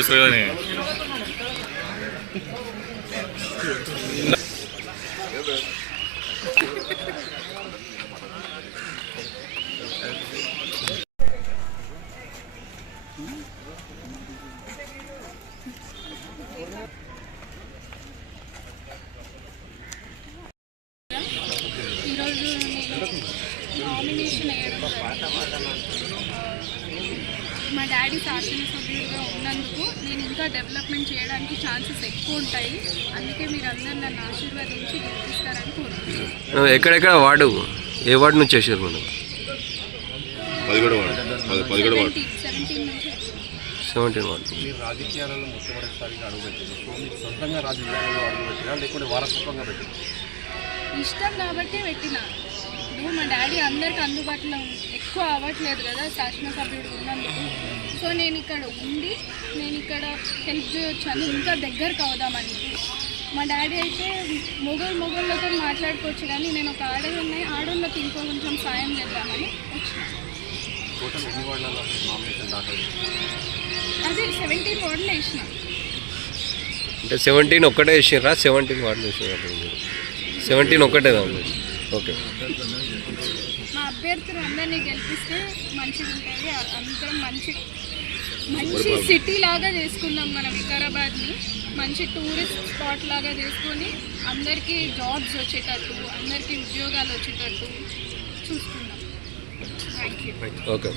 చేస్తుంది కానీ ఈరోజు నామినేషన్ వేయడం మా డాడీ శాసనసభ్యుడిగా ఉన్నందుకు నేను ఇంకా డెవలప్మెంట్ చేయడానికి ఛాన్సెస్ ఎక్కువ ఉంటాయి. అందుకే మీరు అందరూ నన్ను ఆశీర్వదించి గెలిపిస్తారని కోరుకుంటున్నాను. ఎక్కడెక్కడ వార్డు ఏ వార్డు నుంచి వచ్చారు మనం? 17 వార్డు. మీరు రాజకీయాలలో మొట్టమొదటిసారిగా అడుగుపెట్టారు. సో మీకు సొంతంగా రాజకీయాలలో అడుగుపెట్టినా లేకుంటే వారసత్వంగా పెట్టారు? ఇష్టం కాబట్టి పెట్టిన. ఇప్పుడు మా డాడీ అందరికి అందుబాటులో ఎక్కువ అవ్వట్లేదు కదా శాసనసభ్యుడు ఉన్నందుకు. సో నేను ఇక్కడ ఉండి నేను ఇక్కడ హెల్ప్ చేయొచ్చాను, ఇంకా దగ్గరకు అవుదామని. మా డాడీ అయితే మొగోళ్ళతో మాట్లాడుకోవచ్చు, కానీ నేను ఒక ఆడోళ్ళకి ఇంకో కొంచెం సాయం చేద్దామని వచ్చిన. టోటల్ ఎన్ని వార్డులలో నామినేషన్ దాఖలు? అది 17 వార్డులు వేసిన. అంటే 17 ఒక్కటే వేసినారా? 17 వార్డులు వేసినారు. 17 ఒక్కటే దాన్ని. ఓకే. మా అభ్యర్థులు అందరినీ గెలిపిస్తే మంచిగా ఉంటుంది. అందరం మంచి సిటీ లాగా చేసుకుందాం మన వికారాబాద్ని. మంచి టూరిస్ట్ స్పాట్ లాగా చేసుకొని అందరికీ జాబ్స్ వచ్చేటట్టు, అందరికీ ఉద్యోగాలు వచ్చేటట్టు చూసుకుందాం. Thank you. ఓకే.